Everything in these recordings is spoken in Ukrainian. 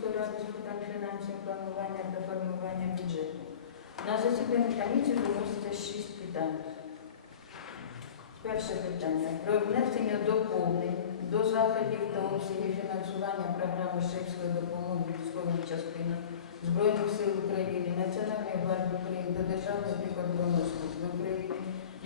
міської ради з питань планування та формування бюджету. На засіданні комісії виноситься шість питань. Перше питання про внесення доповнень до заходів та обсягів фінансування програми шефської допомоги військовим частинам Збройних сил України, Національної гвардії України та Державної прикордонної служби України,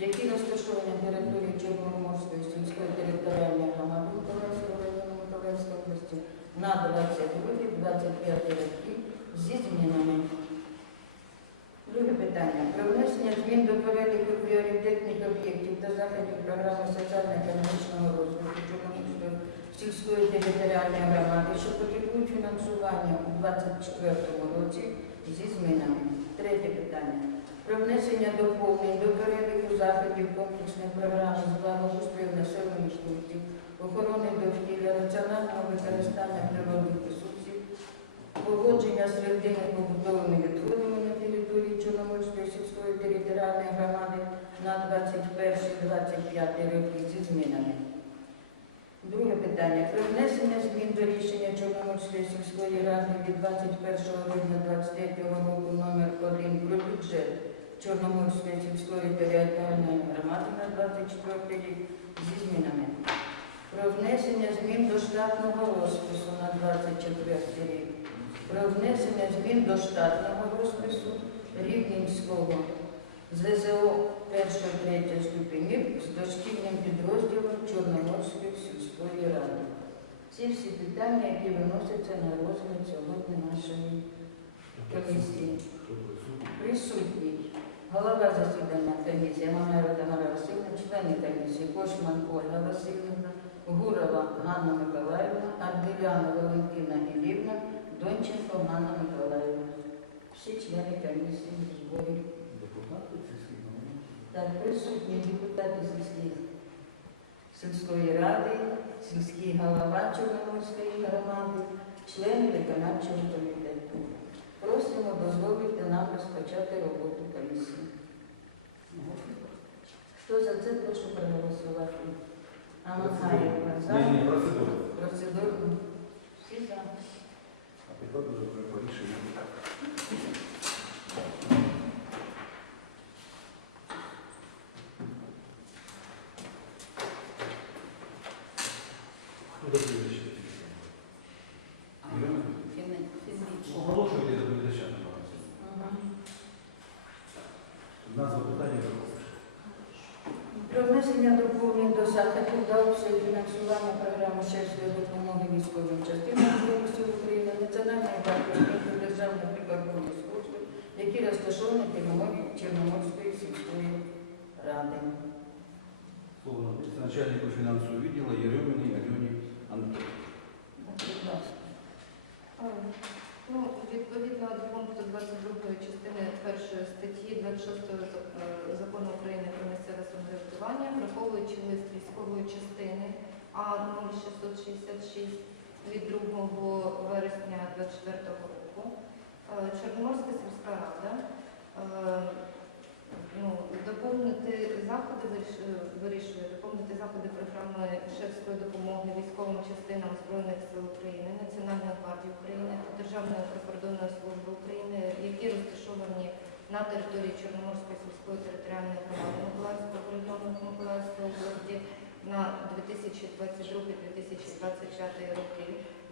які розташовані на території Чорноморської сільської територіальної громади Миколаївського району Миколаївської області на 22-25 роки зі змінами. Друге питання. Про внесення змін до переліку пріоритетних об'єктів та заходів програми соціально-економічного розвитку Чорноморської сільської територіальної громади, що потребують фінансування у 2024 році зі змінами. Третє питання. Про внесення доповнень до переліку заходів комплексної програми з благоустрою населених пунктів, охорони довкілля, раціонального використання природних ресурсів, погодження з родинними побутовими відходами на території Чорноморської сільської територіальної громади на 21-25 роки зі змінами. Друге питання. Про внесення змін до рішення Чорноморської сільської ради від 21 грудня 23 року номер 1 про бюджет Чорноморської сільської територіальної громади на 24 рік зі змінами. Про внесення змін до штатного розпису на 24 рік. Про внесення змін до штатного розпису Рівненського ЗЗО 1-3 ступенів з дошкільним підрозділом Чорноморської сільської ради. Ці всі питання, які виносяться на розгляд сьогодні нашої комісії. Присутній голова засідання комісії Мамера Тамара Васильівна, члени комісії Кошман Ольга Васильівна, Гурова Ганна Миколаївна, Арделяна Валентина Ілівна, Донченко Ганна Миколаївна. Всі члени комісії в зборі. Депутати Так, присутні депутати сільських сільської ради, сільський голова Чорноморської громади, члени виконавчого комітету. Просимо дозволити нам розпочати роботу комісії. Хто за це, прошу проголосувати. А Михайлова за Ні, ні, процедура. процедуру. Всі за. А тепер вже про рішення. Хто доповідає? Ірина? Фіни- фізично. Оголошуйте доповідача на балансі. Ага. Назва питання виходить. Про внесення доповнень до заходів та обсягів фінансування програми шефської допомоги військовим частинам Збройних сил України, Національної України, Державної прикордонної служби, які розташовані в Чорноморської сільської ради. Слово начальнику фінансового відділу Єрьоміній Альоні Анатолій. Ну, відповідно до пункту 22 частини першої статті 26 е, закону України про місцеве самоврядування, враховуючи лист військової частини А 0666 від 2 вересня 24 року, е, Чорноморська сільська рада е, доповнити заходи, виріш- вирішує доповнити заходи програми шефської допомоги військовим частинам Збройних сил України, Національної гвардії України та Державної прикордонної служби України, які розташовані на території Чорноморської сільської територіальної громади Миколаївського району Миколаївської області на 2022-2025 роки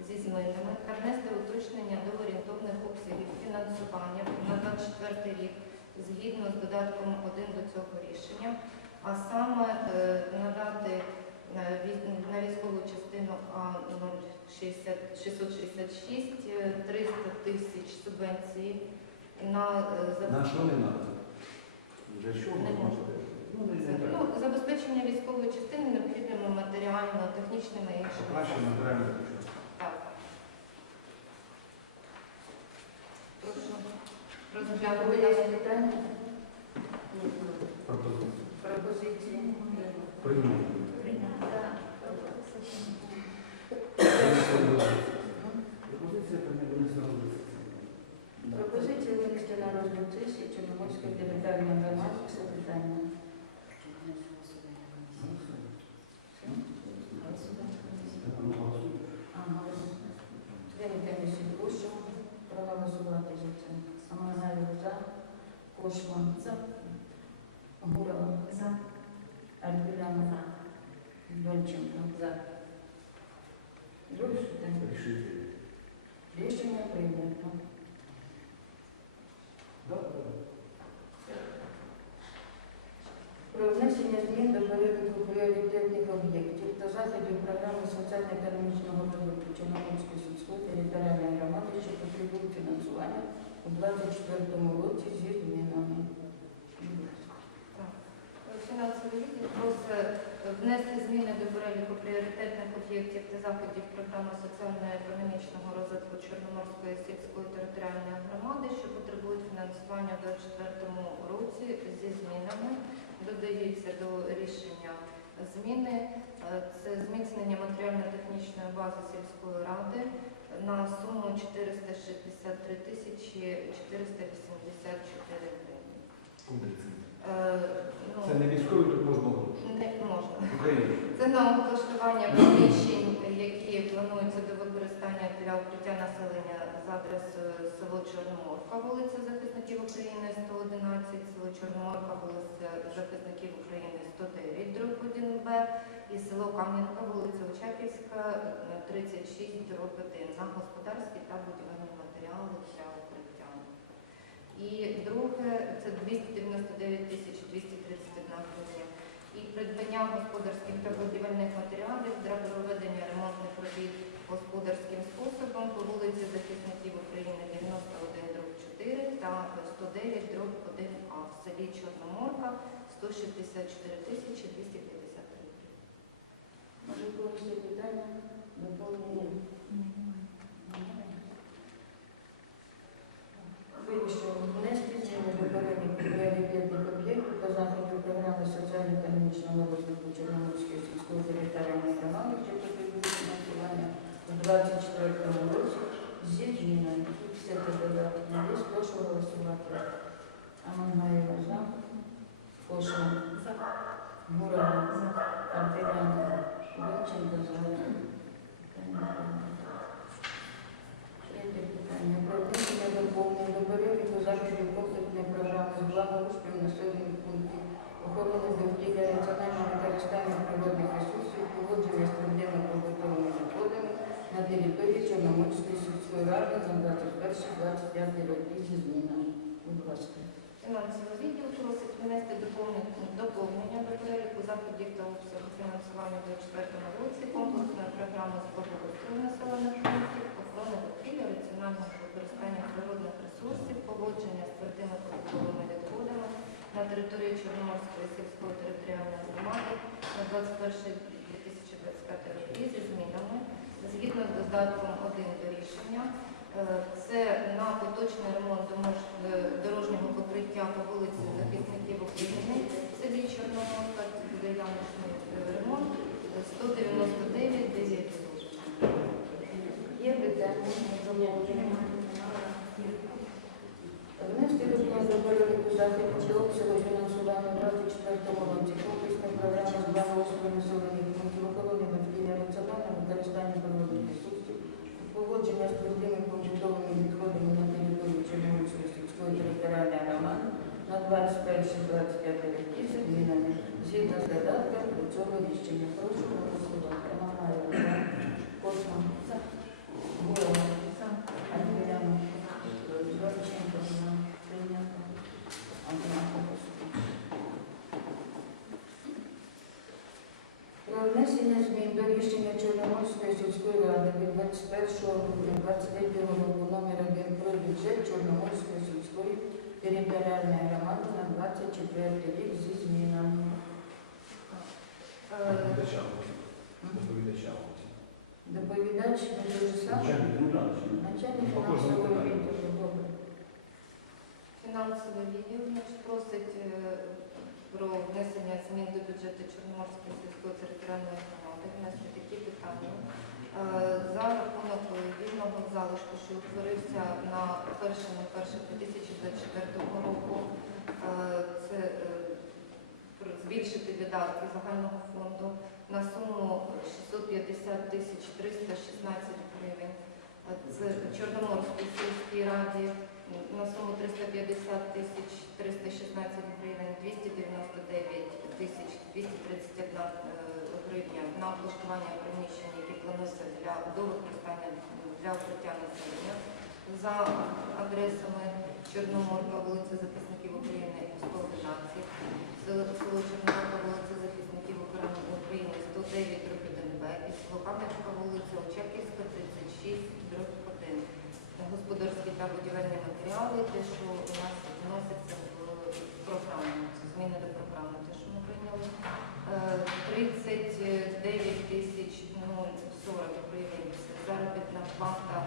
зі змінами та внести уточнення до орієнтовних обсягів фінансування на 24 рік згідно з додатком 1 до цього рішення, а саме е, надати на військову частину А 666 е, 300 тисяч субвенції на е, На що не треба? Для чого? Не можу. Ну, не треба. Ну, забезпечення військової частини необхідними матеріально-технічними і іншими. Розглянути питання? Пропозиції? Приймемо. Так. Пропозиція прийняти винести на розгляд. Пропозиція винести на розгляд сесії Чорноморської територіальної громади це питання. Ну, голосуємо. Ага. Члени комісії Кущ, Кошман, За. Гурова, За. Альбіляна, Донченко. За. Друге питання. Решите. Рішення прийнято. Да, да. Про внесення змін до переліку пріоритетних об'єктів та заходів програми соціально-економічного розвитку Чорноморської сільської територіальної громади, що потребують фінансування у 2024 році зі змінами. Просить внести зміни до переліку пріоритетних об'єктів та заходів програми соціально-економічного розвитку Чорноморської сільської територіальної громади, що потребують фінансування у 2024 році зі змінами. Додаються до рішення зміни. Е, Це зміцнення матеріально-технічної бази сільської ради на суму 463 тисячі 484 гривні. Це? Е, ну, Це не військовий, тут можна було. не можна. Це на облаштування приміщень, які плануються до використання для укриття населення за адресою село Чорноморка, вулиця Захисників України 111, село Чорноморка, вулиця Захисників України 109, дроб 1Б і село Кам'янка, вулиця Очаківська, е, 36, дроб 1 на господарські та будівельні матеріали для укриття. І друге це 299 тисяч 231 гривня і придбання господарських та будівельних матеріалів для проведення ремонтних робіт господарським способом по вулиці Захисників України 91 дроб 4 та 109 дроб 1А в селі Чорноморка 164 тисячі 253 Може, когось є питання? Доповнення? Вирішили внести зміни до переліку об'єктів та заходів програми соціально-економічного розвитку Чорноморської сільської територіальної громади, що потребують фінансування у 2024 році зі змінами. Тут все це додати. Надіюсь, прошу голосувати. Амангаєва за. Кошин. За. Мурова. Артемянко. Донченко за. Третє питання. Про внесення доповнень до переліку заходів комплексної програми з благоустрою населених пунктів, охорони довкілля, раціонального використання природних ресурсів, поводження з твердими-побутовими відходами на території Чорноморської сільської ради на 21-25 роки зі. Будь ласка. Фінансовий відділ просить внести доповнення, до переліку заходів та обсягу фінансування у 2024 році комплексної програми з благоустрою населених пунктів, охорони довкілля, раціонального використання природних ресурсів, поводження з твердими побутовими відходами на території Чорноморської сільської територіальної громади на 21-2025 роки зі змінами згідно з додатком 1 до рішення. Е, Це на поточний ремонт е, дорожнього покриття по вулиці Захисників України в селі Чорноморка, це буде ямочний е, ремонт, е, 199 900. Є питання? Доповнення? Внести доклад до переліку заходів та обсягу фінансування у 24 році комплексної програми з благоустрою населених пунктів охорони довкілля раціонального використання природних ресурсів, поводження з твердими побутовими відходами на території Чорноморської сільської територіальної громади на 21-25 роки з змінами згідно з додатком до цього рішення. Прошу голосувати. Мамаєва. за. Косман. За. Гурова. За. Альбіляна. Донченко. за. Прийнято. Однаково. Про внесення змін до рішення Чорноморської сільської ради від 21 грудня 23 року номер 1 про бюджет Чорноморської сільської територіальної громади на 24 рік зі змінами. Е, Доповідача. Доповідач не дуже саме. Начальник, ну. Начальник фінансового відділу. Добре. Фінансовий відділ просить е, про внесення змін до бюджету Чорноморської сільської територіальної громади. У нас є такі питання. Е, За рахунок вільного залишку, що утворився на 1.01.2024 року, е, це е, збільшити видатки загального фонду на суму 650 тисяч 316 гривень. Це Чорноморській сільській раді на суму 350 тисяч 316 гривень, 299 тисяч 231 е, гривня на облаштування приміщень, які для до використання для укриття населення за адресами Чорноморка, вулиця Захисників України, 111, село Чорноморка, вулиця Захисників України, 109, дроб 1Б, і село Кам'янська, вулиця Очаківська, 36, дроб 1. Господарські та будівельні матеріали, те, що у нас вноситься в програму, зміни до програми, те, що ми прийняли. Е, 39 тисяч 040 гривень заробітна плата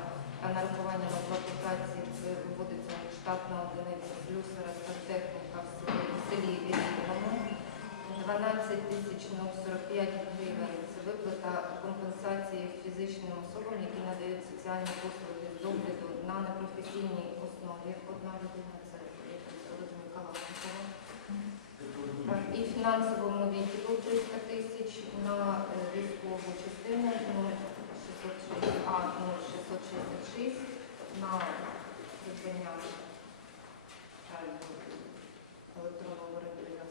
та нарахування на оплату праці виводиться штатна одиниця плюсера та техніка в селі, в 12 тисяч 045 гривень. Це виплата компенсації фізичним особам, які надають соціальні послуги з догляду на непрофесійній основі. Одна людина це розумію Калашникова. І фінансовому відділу 300 тисяч на е, військову частину 0606 А 0666 на придбання е, електронного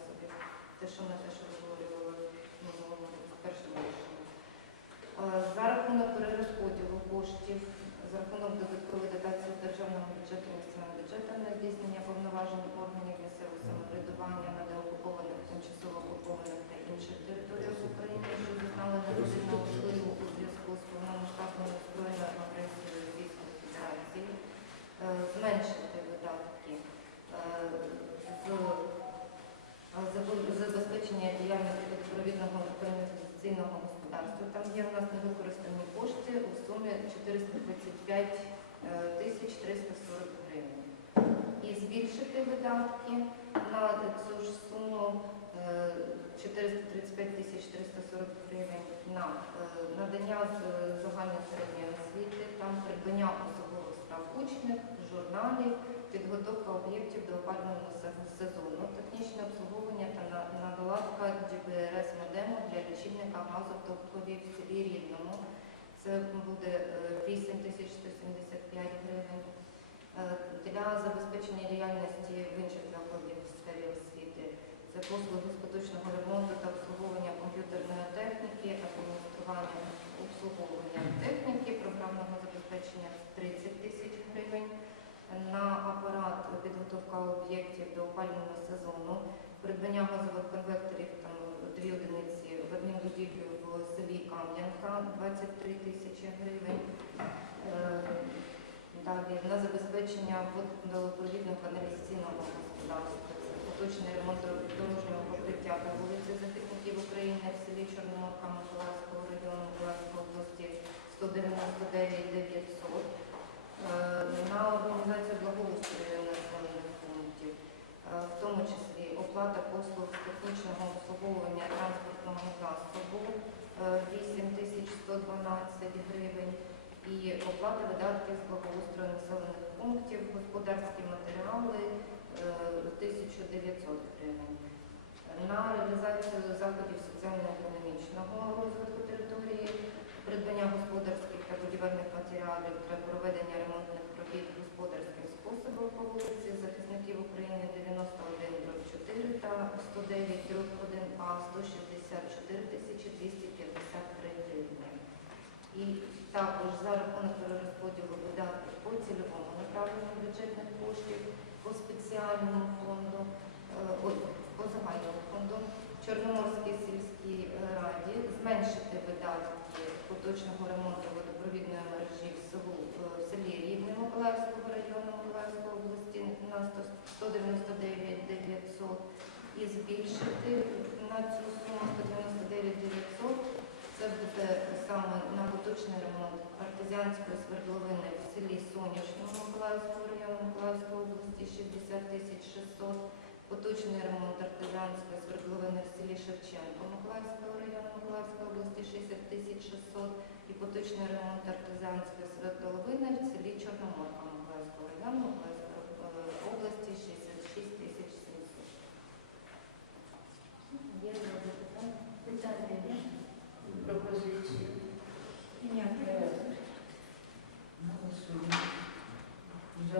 собі. Те, що ми те, що говорили в минулому першому рішенні. Е, За рахунок перерозподілу коштів, за рахунок додаткової дотації з державного бюджету місцевим бюджетом на здійснення повноважень органів місцевого самоврядування на деокупованих, тимчасово окупованих та інших територіях України, що зазнали негативного впливу у зв'язку з повномасштабною збройною агресією Російської Федерації, е, зменшити видатки е, з а, забо- забезпечення діяльності відповідного організаційного господарства. Там є у нас невикористані кошти у сумі 435 е, тисяч 340 гривень. І збільшити видатки на цю ж суму е, 435 тисяч 340 гривень на е, надання загальної середньої освіти, там придбання особових справ учнів, журналів, підготовка об'єктів до опалювального сезону, технічне обслуговування та на- наладка GPRS модему для лічильника газу Топкові в селі Рівному. Це буде е, 8175 гривень. Е, Для забезпечення діяльності в інших закладів в сфері освіти це послуги з поточного ремонту та обслуговування комп'ютерної техніки, адміністрування обслуговування техніки, програмного забезпечення 30 тисяч підготовка об'єктів до опалювального сезону, придбання газових конвекторів там дві одиниці в адмінбудівлю в селі Кам'янка 23 тисячі гривень. Е, Далі на забезпечення водопровідного каналізаційного господарства. Поточний ремонт дорожнього покриття по вулиці Захисників України в селі Чорноморка Миколаївського району Миколаївської області 199 900 е, на організацію благоустрою населених пунктів, е, в тому числі оплата послуг з технічного обслуговування транспортного засобу е, 8112 гривень і оплата видатків з благоустрою населених пунктів, господарські матеріали е, 1900 гривень. На реалізацію заходів соціально-економічного розвитку території придбання господарських та будівельних матеріалів для проведення ремонтних робіт господарським способом по вулиці захисників України 91 4 та 109 1 А 164 тисячі 253 гривні. І також за рахунок перерозподілу видатків по цільовому направленню бюджетних коштів по спеціальному фонду, е, по загальному фонду Чорноморській сільській раді зменшити видатки поточного ремонту водопровідної мережі в е, селі Рівне Миколаївського району Миколаївської області на 100 199 900 і збільшити на цю суму 199 900 це буде саме на поточний ремонт артезіанської свердловини в селі Сонячному Миколаївського району Миколаївської області 60 тисяч 600, поточний ремонт артезіанської свердловини в селі Шевченко Миколаївського району Миколаївської області 60 тисяч 600 і поточний ремонт артезіанської свердловини в селі Чорноморка Миколаївського району Миколаївської е, області 66 тисяч 700. Є запитання? Питання є? Пропозиції? Ні. Голосуємо. За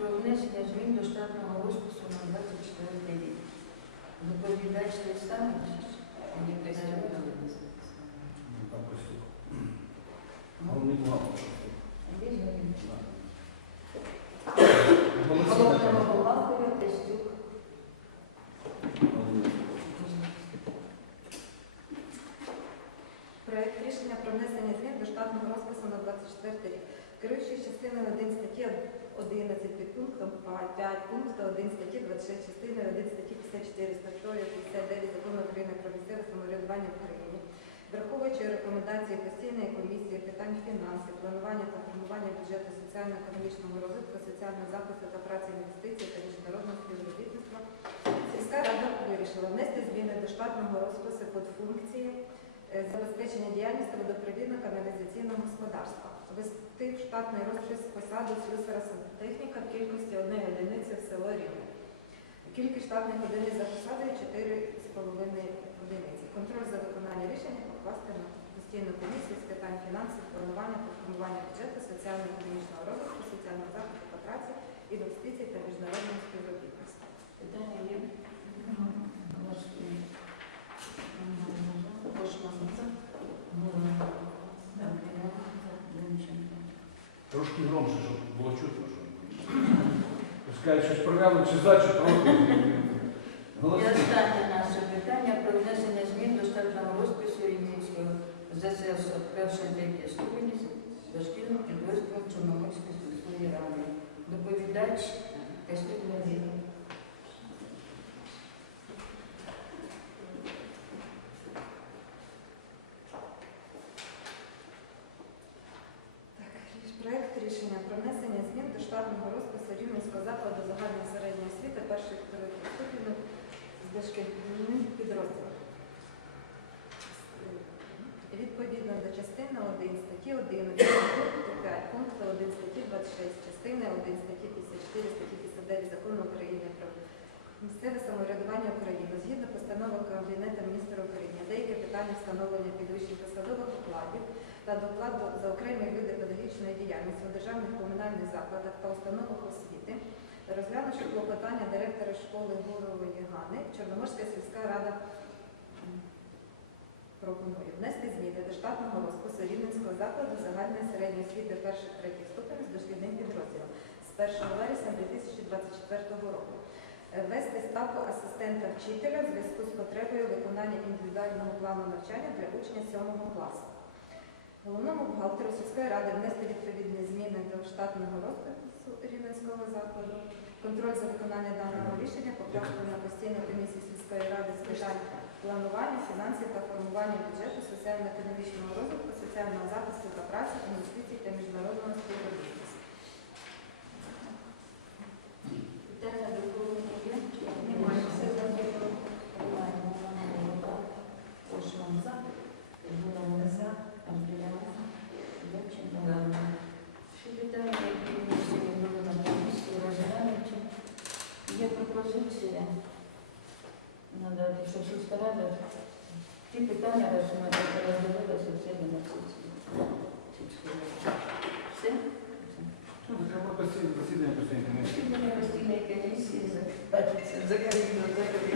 про внесення змін до штатного розпису на 24 рік. Доповідач той самий? Ні, той самий. Ну. Головний глава. Головного бухгалтера Костюк. Проект рішення про внесення змін до штатного розпису на 24 рік. Керуючись частиною 1 статті 11 під пунктом 5 пункту 1 статті 26 частиною 1 статті 54 статтею 59 Закону України про місцеве самоврядування в Україні, враховуючи рекомендації постійної комісії питань фінансів, планування та формування бюджету соціально-економічного розвитку, соціального захисту та праці інвестицій та міжнародного співробітництва, сільська рада вирішила внести зміни до штатного розпису подфункції е, забезпечення діяльності водопровідно-каналізаційного господарства. Ввести в штатний розпис посаду слюсара сантехніка в кількості одної одиниці в село Рівне. Кількість штатних одиниць за посадою 4,5 одиниці. Контроль за виконання рішення покласти на постійну комісію з питань фінансів, планування формування бюджету, соціально-економічного розвитку, соціального захисту та праці, інвестицій та міжнародного співробітництва. Питання є? Трошки громше, щоб було чутно, що. Пускай щось програми, чи за, чи проти. І останнє наше питання про внесення змін до штатного розпису Рівненського ЗСС от першої третьої ступені дошкільного підрозділу Чорноморської сільської ради. Доповідач Костюк Владимир. Так, ріш- проект рішення про внесення змін до штатного розпису Рівненського закладу загальної середньої освіти перших третіх ступенів з дошкільним підрозділом. Відповідно до частини 1 статті 11 пункту 5 пункту 1 статті 26, частини 1 статті 54, статті 59 Закону України про місцеве самоврядування України, згідно постанови Кабінету міністра України, деякі питання встановлення підвищень посадових окладів та докладу за окремі види педагогічної діяльності у державних комунальних закладах та установах освіти, розглянувши клопотання директора школи Гурової Гани, Чорноморська сільська рада пропонує внести зміни штатного розпису Рівненського закладу загальної середньої освіти перших третіх ступенів з дошкільним підрозділом з 1 вересня 2024 року. Е, Ввести ставку асистента вчителя в зв'язку з потребою виконання індивідуального плану навчання для учня 7 класу. Головному бухгалтеру сільської ради внести відповідні зміни до штатного розпису Рівненського закладу. Контроль за виконання даного рішення покласти на постійну комісію сільської ради з питань планування, фінансів та формування бюджету, соціально-економічного розвитку, соціального захисту та праці, інвестицій та міжнародного співробітництва. Питання до голови є? Немає. Все закрито. Приймаємо головного бухгалтера. Кошман за. Гурова за. Андріяна за. Демченко. Всі питання, які ми сьогодні були на комісії, розглянуті. Є пропозиція рада ті питання розглядалися роздивилися в себе на ради. Все? Ну, Треба постійне засідання постійної комісії. Постійної комісії закрито.